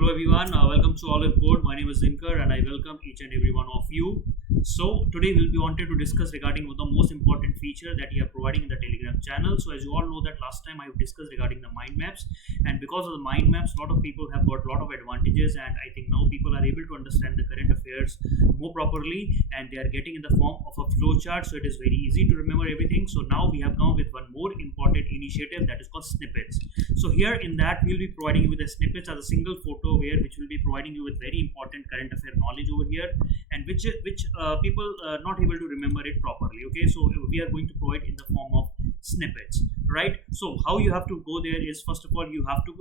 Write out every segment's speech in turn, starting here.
Hello everyone, welcome to Oliveboard. My name is Zinker and I welcome each and every one of you. So today we'll be wanted to discuss regarding one of the most important feature that we are providing in the Telegram channel. So as you all know that last time I have discussed regarding the mind maps, and because of the mind maps, a lot of people have got a lot of advantages, and I think now people are able to understand the current affairs more properly, and they are getting in the form of a flow chart, so it is very easy to remember everything. So now we have come with one more important initiative that is called Snippets. So here in that we'll be providing you with the snippets as a single photo which will be providing you with very important current affair knowledge over here, and which people not able to remember it properly. Okay, so we are going to provide in the form of snippets, right? So how you have to go there is, first of all, you have to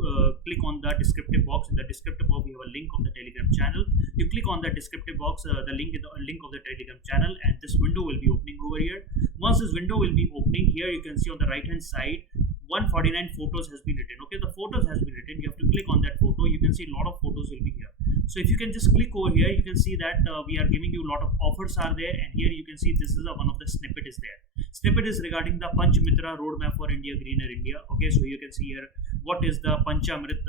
click on the descriptive box. In the descriptive box we have a link of the Telegram channel. You click on the descriptive box, the link is the link of the Telegram channel, and this window will be opening over here. Once this window will be opening, here you can see on the right hand side 149 photos has been written. Okay, the photos has been written. You have to click on that photo. You can see a lot of photos will be here. So if you can just click over here, you can see that we are giving you a lot of offers are there, and here you can see this is one of the snippet is there. Snippet is regarding the Panch Mitra roadmap for India, greener India. Okay, so you can see here what is the Panchamrit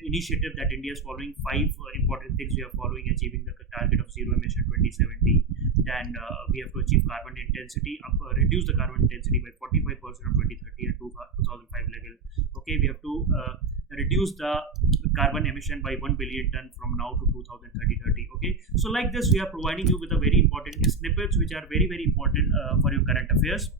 initiative that India is following. 5 important things we are following: achieving the target of zero emission 2070. Then we have to achieve carbon intensity, reduce the carbon intensity by 45% of 2030 and 2005 level. Okay, we have to reduce the carbon emission by 1 billion ton from now to 2030. Okay, so like this we are providing you with a very important snippets which are very important for your current affairs.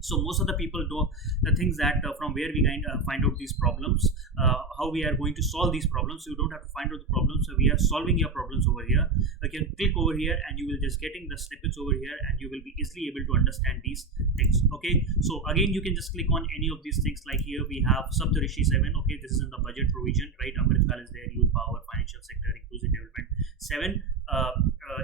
So most of the people know the things that from where we find out these problems, how we are going to solve these problems. So you don't have to find out the problems. So we are solving your problems over here. You can click over here and you will just getting the snippets over here, and you will be easily able to understand these things. Okay, so again you can just click on any of these things. Like here we have Saptarishi 7. Okay, this is in the budget provision, right? Amritkal is there, youth power, financial sector, inclusive development. 7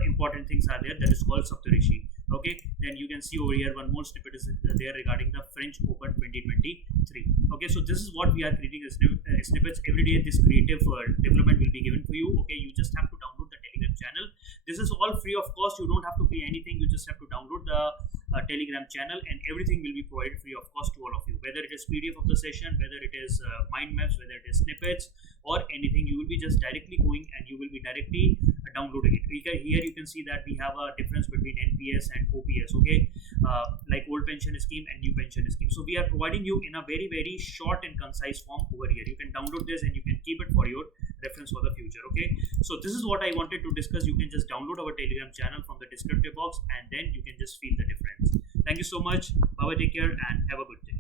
important things are there, that is called Saptarishi. Okay, then you can see over here one more snippet is there regarding the French Open 2023. Okay, so this is what we are creating as snippets. Every day this creative development will be given to you. Okay, you just have to download the Telegram channel. This is all free of cost. You don't have to pay anything. You just have to download the Telegram channel, and everything will be provided free of cost to all of you. Whether it is PDF of the session, whether it is mind maps, whether it is snippets or anything, you will be just directly going and you will be directly downloading it. Here you can see that we have a difference between NPS and OPS. Okay, like old pension scheme and new pension scheme. So we are providing you in a very short and concise form over here. You can download this and you can keep it for your reference for the future. Okay, so this is what I wanted to discuss. You can just download our Telegram channel from the descriptive box, and then you can just feel the difference. Thank you so much. Bye bye, take care and have a good day.